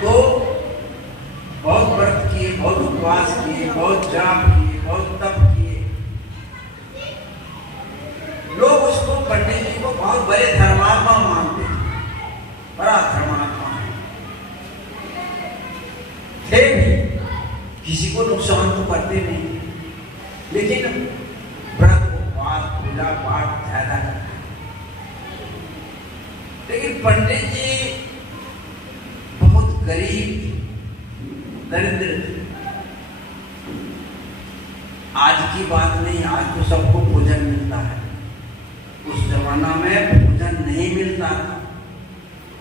तो बहुत व्रत किए, बहुत उपवास किए, बहुत जाप किए, बहुत तप किए। लोग उसको पंडित जी को बहुत बड़े धर्मात्मा मानते हैं, बड़ा धर्मात्मा थे भी, किसी को नुकसान तो करते नहीं, लेकिन व्रत उपवास पूजा पाठ ज्यादा करते। लेकिन पंडित जी बहुत गरीब दरिद्र थे। आज की बात नहीं, आज तो सबको भोजन मिलता है, उस जमाना में भोजन नहीं मिलता था।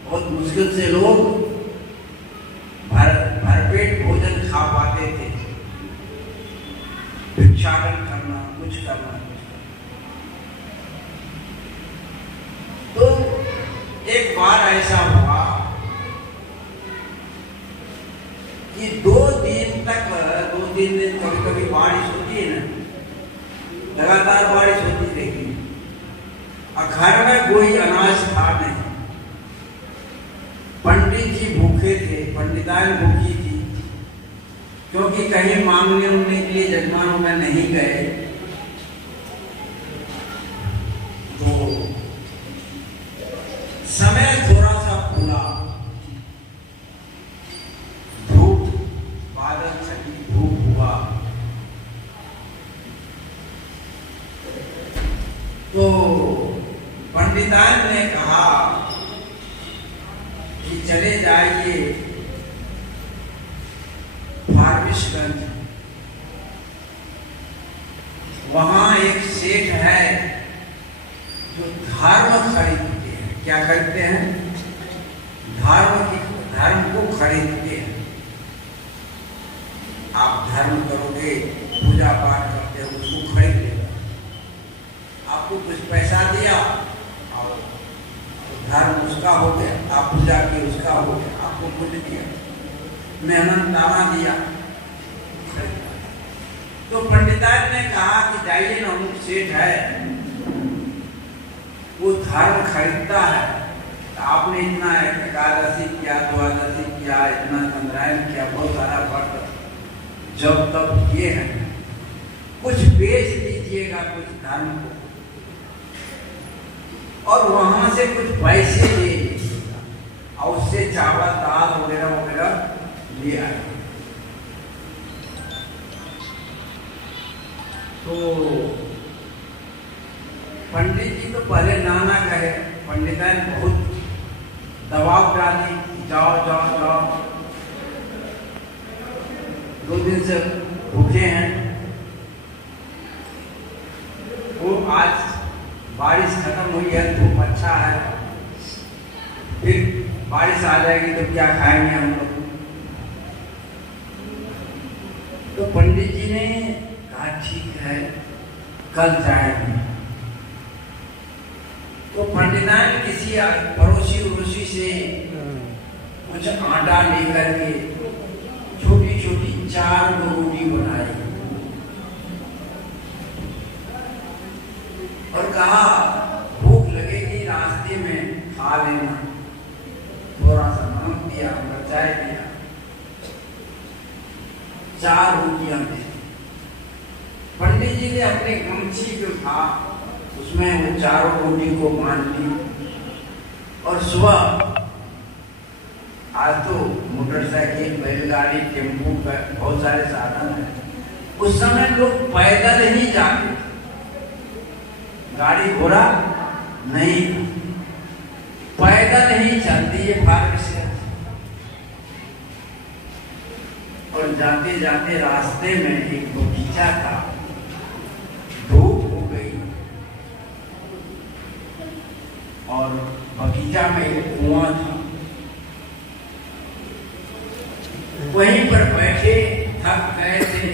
बहुत मुश्किल से लोग भरपेट भोजन खा पाते थे। भिक्षाटन करना, कुछ करना। तो एक बार ऐसा हुआ कि 2 दिन तक, 2-3 दिन कभी कभी बारिश होती है ना, लगातार बारिश होती रहेगी, और घर में कोई अनाज था नहीं। पंडित जी भूखे थे, पंडिताई भूखी थी, क्योंकि कहीं मांगने उंगने के लिए जजमानों में नहीं गए। तो समय थोड़ा सा खुला, धूप, बादल छटी, धूप हुआ, तो पंडितान ने कहा कि चले जाइए फारबिसगंज, वहां एक सेठ है जो धर्म खरीदते हैं। क्या खरीदते हैं? धर्म को खरीदते हैं। आप धर्म करोगे, पूजा पाठ करते हो, उसको खरीद लेगा। आपको कुछ पैसा दिया और धर्म उसका हो गया, आप पूजा की उसका हो गया, आपको कुछ दिया, मेहनत दाना दिया। तो पंडिताई ने कहा कि जाइए ना, उन सेठ है वो धर्म खरीदता है, तो आपने इतना एकादशी किया, द्वादशी किया, इतना चंद्रायन किया, बहुत सारा व्रत जब तब किए हैं, कुछ बेच दीजिएगा कुछ धर्म को, और वहां से कुछ पैसे ले लीजिएगा, और उससे चावल दाल वगैरह वगैरह ले आए। तो पंडित जी तो पहले नाना कहे, पंडिताई बहुत दबाव डाली, जाओ जाओ जाओ, 2 दिन से भूखे हैं। वो आज बारिश खत्म हुई है, धूप अच्छा है, फिर बारिश आ जाएगी तो क्या खाएंगे हम लोग। तो पंडित जी ने कहा ठीक है, कल जाएंगे। तो पंडिताई किसी पड़ोसी उड़ोसी से कुछ आटा लेकर के छोटी छोटी 4 रोटी बनाई और कहा भूख लगेगी रास्ते में खा लेना। थोड़ा सा नमक दिया, मिर्चाई दिया, 4 रोटियां दी। पंडित जी ने अपने गमछी जो था उसमें वो 4 रोटी को बांध ली, और सुबह, आज तो मोटरसाइकिल, बैलगाड़ी, टेम्पू का बहुत सारे साधन है, उस समय लोग पैदल ही जाते, गाड़ी घोड़ा नहीं, पैदल ही चलती है फारबिसगंज। और जाते जाते रास्ते में एक बगीचा था, धूप हो गई, और बगीचा में एक कुआं था, वहीं पर बैठे थक गए थे,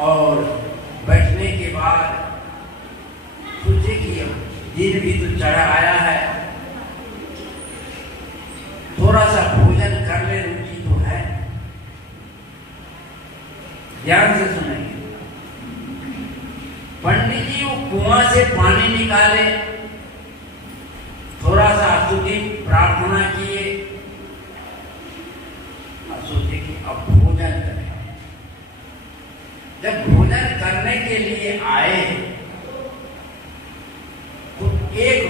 और बैठने के बाद सोचे कि दिन भी तो चढ़ा आया है, थोड़ा सा भोजन कर ले, रुचि तो है। ध्यान से सुनेंगे। पंडित जी वो कुआं से पानी निकाले, थोड़ा सा वासुदेव प्रार्थना किए और सोचे कि अब भोजन करें। जब भोजन करने के लिए आए तो एक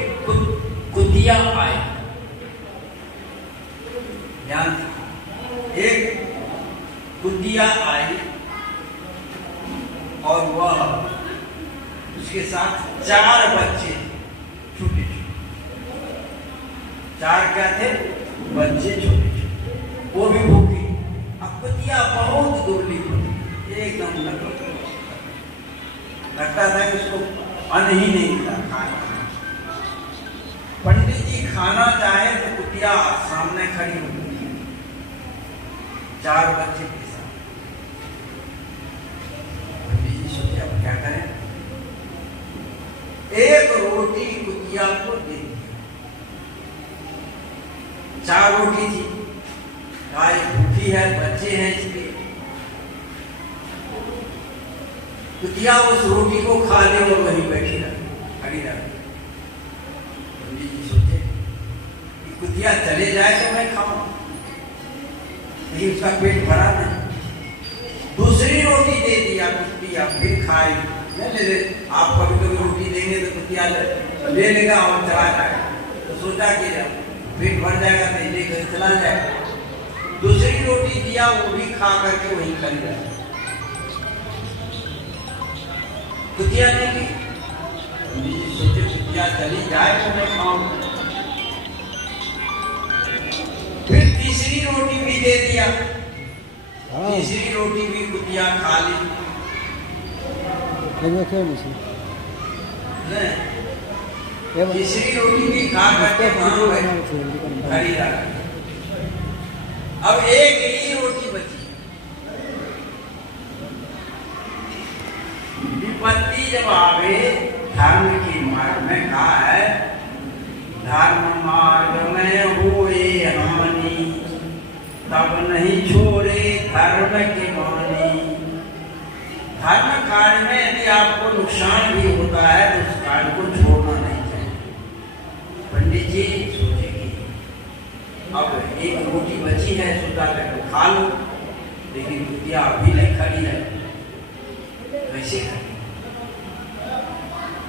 कुतिया आए, एक कुतिया आई और वह उसके साथ 4 बच्चे, छोटे छोटे, 4 क्या थे बच्चे, छोटे छोटे, वो भी भूखे। अब कुतिया बहुत दुर्ली होती, एकदम लगता था कि उसको अन्न ही नहीं मिला खाना। पंडित जी खाना चाहे तो कुतिया सामने खड़ी होती है 4 बच्चे के साथ। पंडित जी सोचे अब क्या करें, एक रोटी कुतिया को दे दी। 4 रोटी थी, गाय भूखी है, बच्चे हैं इसके। कुतिया उस रोटी को खा ले और वहीं बैठी रही, खड़ी रही। पंडित जी सोचे कि कुतिया चले जाए तो मैं खाऊं, लेकिन उसका पेट भरा नहीं। दूसरी रोटी दे दिया कुतिया, फिर खाई। ले आप कभी कभी रोटी देंगे तो कुतिया ले लेगा और चला जाएगा, तो सोचा कि पेट भर जाएगा तो लेकर चला जाएगा। दूसरी रोटी दिया, वो भी खा करके वहीं कर जाए। कुतिया नहीं की, सोचे कुतिया चली जाए तो मैं खाऊं। फिर तीसरी रोटी भी दे दिया, तीसरी रोटी भी कुतिया खा ली। तीसरी रोटी भी खा करके खड़ी रहा। अब एक ही रोटी बची। विपत्ति जब आवे धर्म की मार्ग में, कहा है धर्म मार्ग में होए हानि, तब नहीं छोड़े धर्म के मानी। धर्म कार्य में यदि आपको नुकसान भी होता है तो उस कार्य को छोड़ना नहीं चाहिए। पंडित जी सोचे कि अब एक रोटी बची है, सोचा करके खा लो, लेकिन कुतिया अभी नहीं खड़ी है, कैसे करें।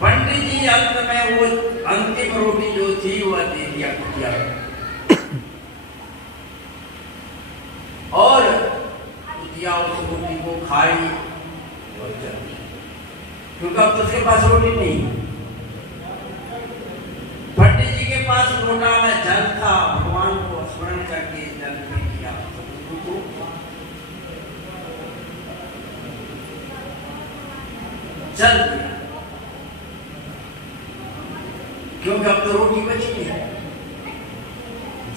पंडित जी अंत में वो अंतिम रोटी जो थी वह दे दिया कुतिया और कुतिया उस रोटी को खाई और चली, क्योंकि अब तो उसके पास रोटी नहीं। पंडित जी के पास लोटा में जल था, भगवान को स्मरण करके जल पी लिया, जल दिया, क्योंकि अब तो रोटी बची है,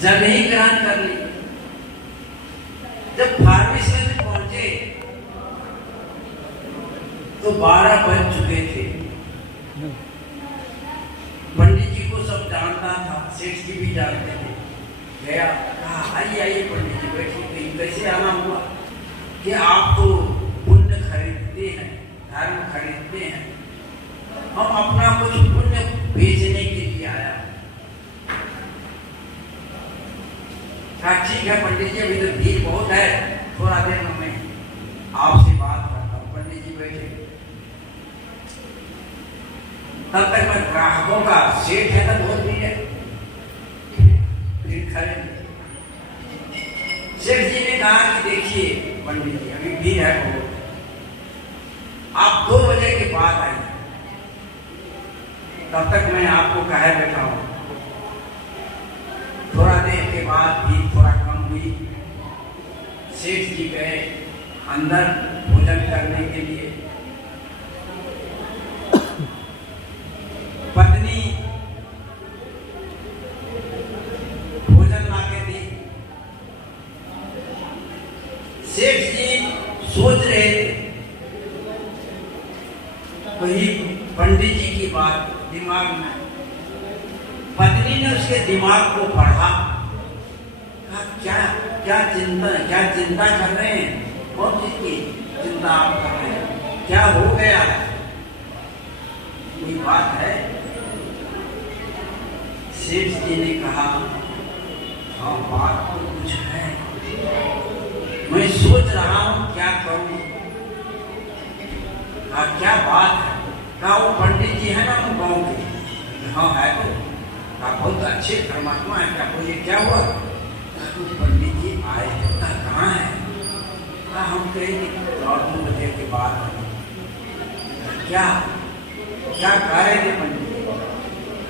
जल ही ग्रहण कर ली। जब फार्मेसी पहुंचे तो 12 बज चुके थे। पंडित जी को सब जानता था, सेठ जी भी जानते थे। गया, कहा आइए आइए पंडित जी बैठिए। कहीं कैसे आना हुआ कि आप तो पुण्य खरीदते हैं, धर्म खरीदते हैं, हम अपना कुछ पुण्य बेचने के लिए आया। ठीक है पंडित जी, अभी तो भीड़ बहुत है, थोड़ा देर में मैं आपसे बात करता हूँ। पंडित जी बैठे, तब तक मैं ग्राहकों का सेठ है तो बहुत भीड़ है, भीड़ खड़े। सेठ जी ने कहा कि देखिए पंडित जी अभी भीड़ है बहुत, आप 2 बजे के बाद आइए, तब तक मैं आपको कहे बैठा हूँ। थोड़ा देर के बाद भीड़ थोड़ा कम हुई। सेठ जी गए अंदर भोजन करने के लिए। पत्नी भोजन लाके दी। सेठ जी सोच रहे थे, वही पंडित जी की बात दिमाग में। पत्नी ने उसके दिमाग को पढ़ा, कहा क्या क्या चिंता कर रहे हैं, कौन चीज की चिंता आप कर रहे हैं, क्या हो गया, कोई बात है। सेठ जी ने कहा, हाँ बात तो कुछ है, मैं सोच रहा हूँ क्या करूँ। कहा क्या बात है? कहा वो पंडित जी है ना वो गाँव के। हाँ है तो। कहा बहुत अच्छे परमात्मा है। क्या बोलिए क्या हुआ? कहा तो पंडित जी आए थे। कहा कहाँ है? कहा हम कहीं 2 बजे के बाद आए। क्या क्या कह रहे थे पंडित जी?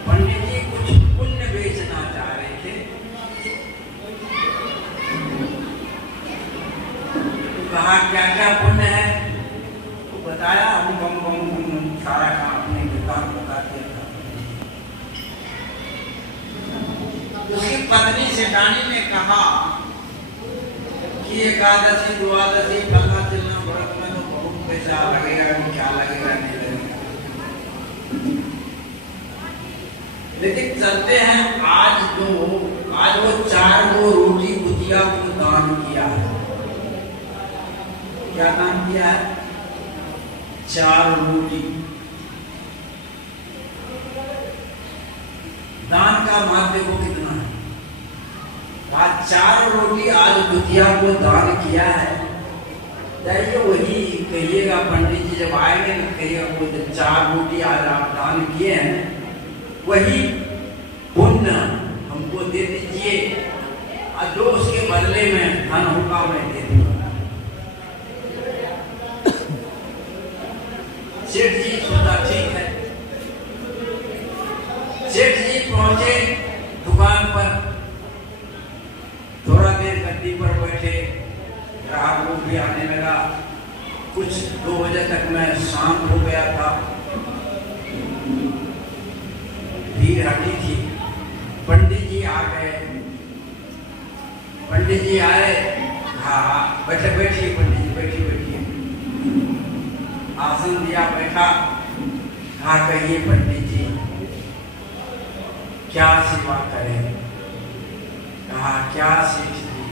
पंडित जी कुछ पुण्य बेचना चाह रहे थे। तो कहा क्या क्या पुण्य है? तो बताया हम सारा काम अपने दुकान बता दिया था। उसकी पत्नी सेठानी ने कहा कि एकादशी द्वादशी फलना चलना व्रत में तो बहुत पैसा लगेगा, क्या लगेगा नहीं लगेगा, लेकिन चलते हैं। आज वो 4 गो रोटी कुतिया को दान किया है। क्या दान किया है? 4 रोटी। दान का महत्व देखो कितना है। आज 4 रोटी आज कुतिया को दान किया है। जाइए वही कहिएगा पंडित जी जब आएंगे तो कहिएगा वो 4 रोटी आज आप दान किए हैं, वही पुण्य हमको दे दीजिए और जो उसके बदले में धन होगा मैं दे दूंगा। सेठ जी सोचा ठीक है। सेठ जी पहुंचे दुकान पर, थोड़ा देर गद्दी पर बैठे, ग्राहक लोग भी आने लगा। कुछ 2 बजे तक मैं शांत हो गया था, भीड़ हटी थी। पंडित जी आ गए। पंडित जी आए, हाँ बैठे बैठिए पंडित जी, बैठिए बैठिए। आसन दिया, बैठा। कहा कहिए पंडित जी क्या सेवा करें? कहा क्या सेठ जी,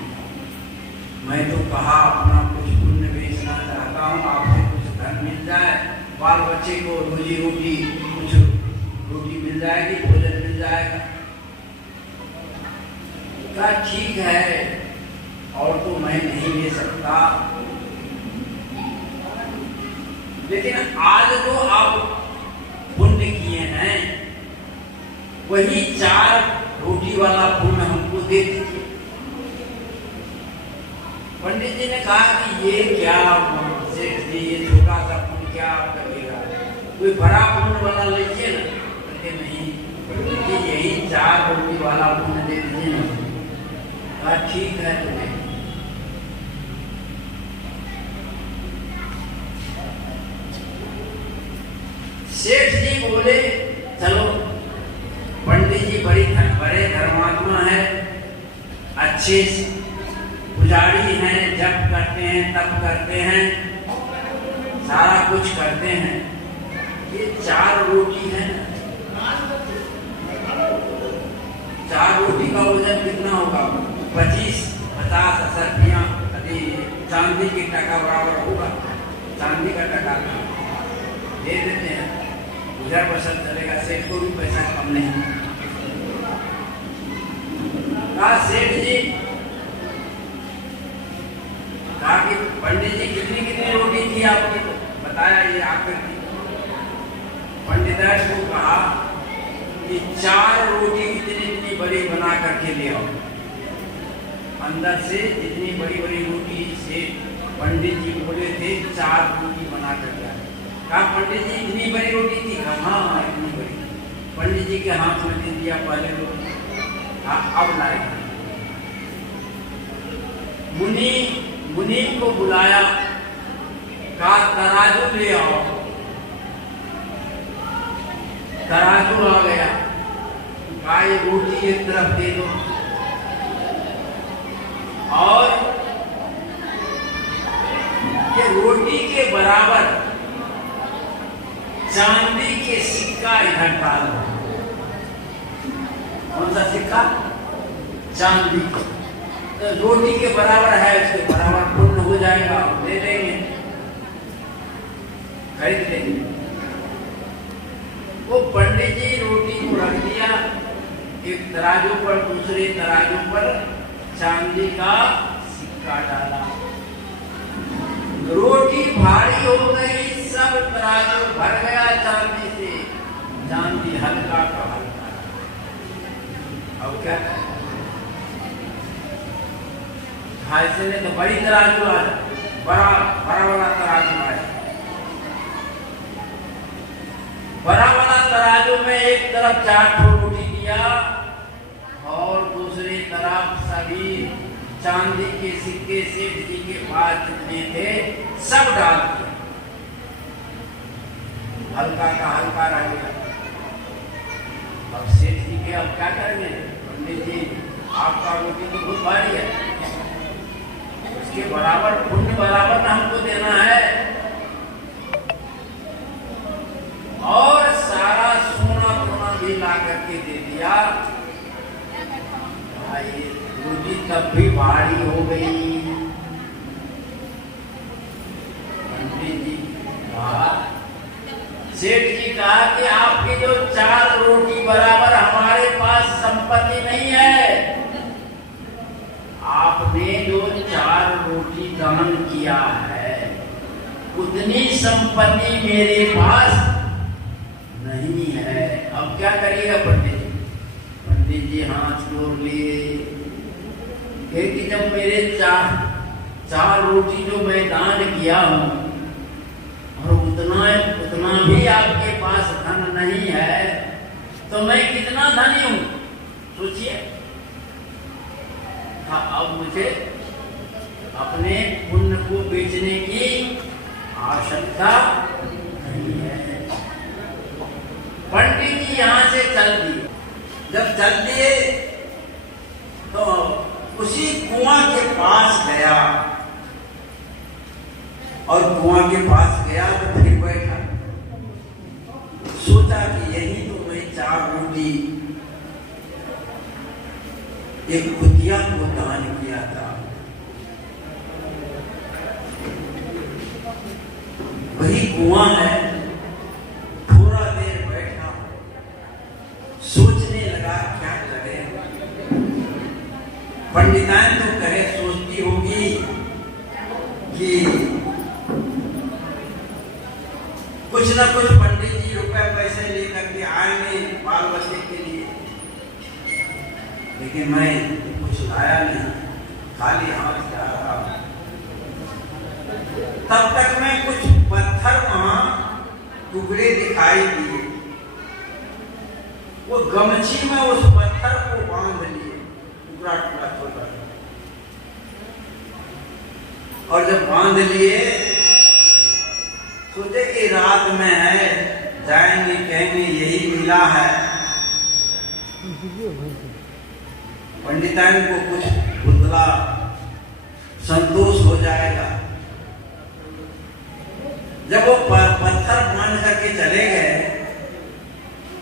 मैं तो कहा अपना कुछ पुण्य बेचना चाहता हूँ, आपसे कुछ धन मिल जाए, बाल बच्चे को रोजी रोटी, कुछ रोटी मिल जाएगी, भोजन मिल जाएगा। कहा ठीक है, और तो मैं नहीं ले सकता, लेकिन आज जो आप पुण्य किए हैं वही 4 रोटी वाला पुण्य हमको दे दीजिए। पंडित जी ने कहा कि ये क्या सेठ जी, ये छोटा सा पुण्य क्या आप करिएगा, कोई बड़ा पुण्य वाला लीजिए ना। कहते नहीं पंडित जी यही 4 रोटी वाला पुण्य दे दीजिए ना। कहा ठीक है तुम्हें। सेठ जी बोले चलो, पंडित जी बड़े धर्मात्मा है, अच्छे पुजारी हैं, जप करते हैं, तप करते हैं, सारा कुछ करते हैं। ये 4 रोटी है, 4 रोटी का वजन कितना होगा? 25-50 रुपया चांदी के टका बराबर होगा। चांदी का टका दे देते हैं, गुजर बसर चलेगा, सेठ को भी पैसा कम नहीं। कहा सेठ जी, कहा कि पंडित जी कितनी कितनी रोटी थी आपकी? बताया ये आकर की। पंडित को कहा कि 4 रोटी इतनी बड़ी बना करके ले आओ। अंदर से जितनी बड़ी बड़ी रोटी से पंडित जी बोले थे 4 रोटी बना करके आए। कहा पंडित जी इतनी बड़ी रोटी थी? हाँ इतनी बड़ी। पंडित जी के हाथ में दे दिया पहले रोटी। हाँ अब लाए। मुनि को बुलाया, कहा तराजू ले आओ। तराजू आ गया। कहा ये रोटी एक तरफ दे दो और ये रोटी के बराबर चांदी के सिक्का इधर डाल दो। कौन सा सिक्का? चांदी। तो रोटी के बराबर है, उसके बराबर पुण्य हो जाएगा, ले लेंगे, खरीद लेंगे। वो पंडित जी रोटी को रख दिया, एक तराजू पर दूसरे तराजू पर चांदी का सिक्का डाला, रोटी भारी हो गई, सब तराजू भर गया चांदी से, चांदी हल्का का हल्का। अब क्या करें? ऐसे ने तो बड़ी तराजू आ जाए, बड़ा बड़ा वाला तराजू आया। बड़ा वाला तराजू में एक तरफ 4 रोटी दिया और दूसरी तरफ सभी चांदी के सिक्के सेठ जी के पास जितने थे सब डाल दिया, हल्का का हल्का रह गया। अब सेठ जी के अब क्या करेंगे? पंडित जी आपका रोटी तो बहुत भारी है, उसके बराबर पुण्य बराबर हमको देना है। और सारा सोना सोना भी ला करके दे दिया। भाई रोटी तब भी भारी हो गई। पंडित जी कहा, सेठ जी कहा कि आपकी जो 4 रोटी बराबर हमारे पास संपत्ति नहीं है, आपने जो 4 रोटी दान किया है उतनी संपत्ति मेरे पास नहीं है। अब क्या करिएगा पंडित जी? पंडित जी हाथ जोड़ लिए कि जब मेरे 4 रोटी जो मैं दान किया हूं और उतना भी आपके पास धन नहीं है, तो मैं कितना धनी हूं सोचिए। अब मुझे अपने पुण्य को बेचने की आवश्यकता नहीं है। पंडित जी यहाँ से चल दिए। जब चल दिए तो उसी कुआं के पास गया, और कुआं के पास गया तो फिर बैठा, सोचा कि यही तो मैं 4 रोटी एक कुतिया को दान किया था, वही कुआं है। थोड़ा देर बैठा, सोचने लगा क्या करे। पंडितान तो कहे सोचती होगी कि कुछ ना कुछ पंडित जी रुपए पैसे लेकर के आएंगे बाल बच्चे के लिए, लेकिन मैं कुछ लाया नहीं, खाली हाथ जा रहा। तब तक मैं कुछ पत्थर वहां टुकड़े दिखाई दिए, वो गमछी में उस पत्थर को बांध लिए, टुकड़ा टुकड़ा छोटा। और जब बांध लिए सोचे कि रात में है, जाएंगे कहेंगे यही मिला है, पंडितान को कुछ बुतला संतोष हो जाएगा। जब वो पत्थर बांध करके चले गए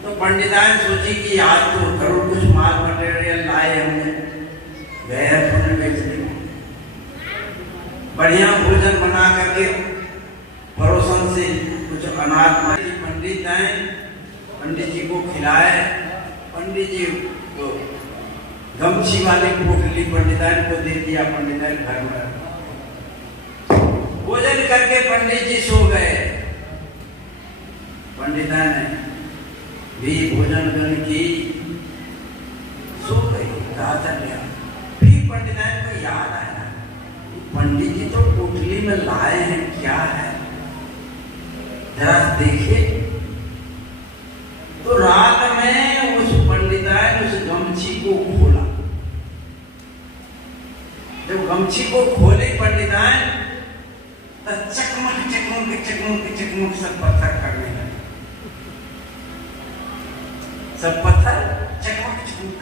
तो पंडितान सोची कि आज तो जरूर कुछ माल मटेरियल लाए होंगे, गए पुण्य बेचने, बढ़िया भोजन बना करके पड़ोसन से कुछ अनाज पंडित आए, पंडित जी को खिलाए। पंडित जी को गमछी वाली पोटली पंडितान को दे दिया, पंडितान घर में भोजन करके पंडित जी सो गए। पंडितान ने भी भोजन करने की सो गई, कहा था क्या। फिर पंडितान को याद आया, पंडित जी तो पोटली में लाए हैं, क्या है जरा देखे। तो रात में उस पंडितान उस गमछी को खोला। जब गमछी को खोले पंडितान तो चकमक चकमक चकमक चकमक सब पत्थर करने लगे, सब पत्थर चकमक चकमक।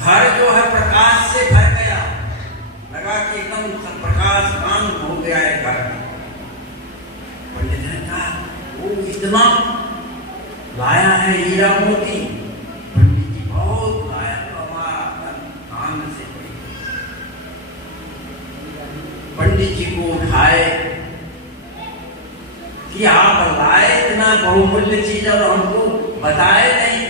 घर जो है प्रकाश से भर गया, लगा कि एकदम प्रकाशमान हो गया है घर में। पंडित ने कहा वो इतना लाया है हीरा मोती, पंडित जी बहुत लाया, तो हमारा आनंद से। पंडित जी को उठाए कि आप लाए इतना बहुमूल्य चीज और हमको बताए नहीं,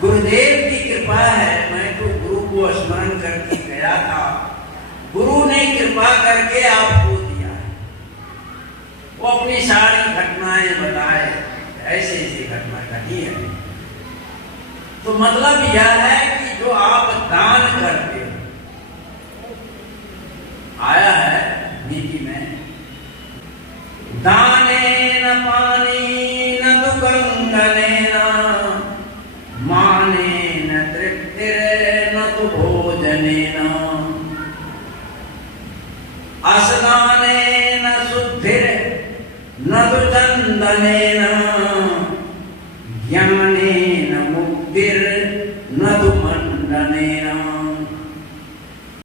गुरुदेव की कृपा है। मैं तो गुरु को स्मरण करके गया था, गुरु ने कृपा करके आपको दिया है। वो अपनी सारी घटनाएं बताए, ऐसे ऐसी घटना घटी है। तो मतलब यह है कि जो आप दान करते हो, आया है नीति में, दाने न पानी न दुखं कनेन माने न तृप्तिरे न तु भोजनेन अस्नाने न शुद्धिरे न तु चंदनेन ज्ञान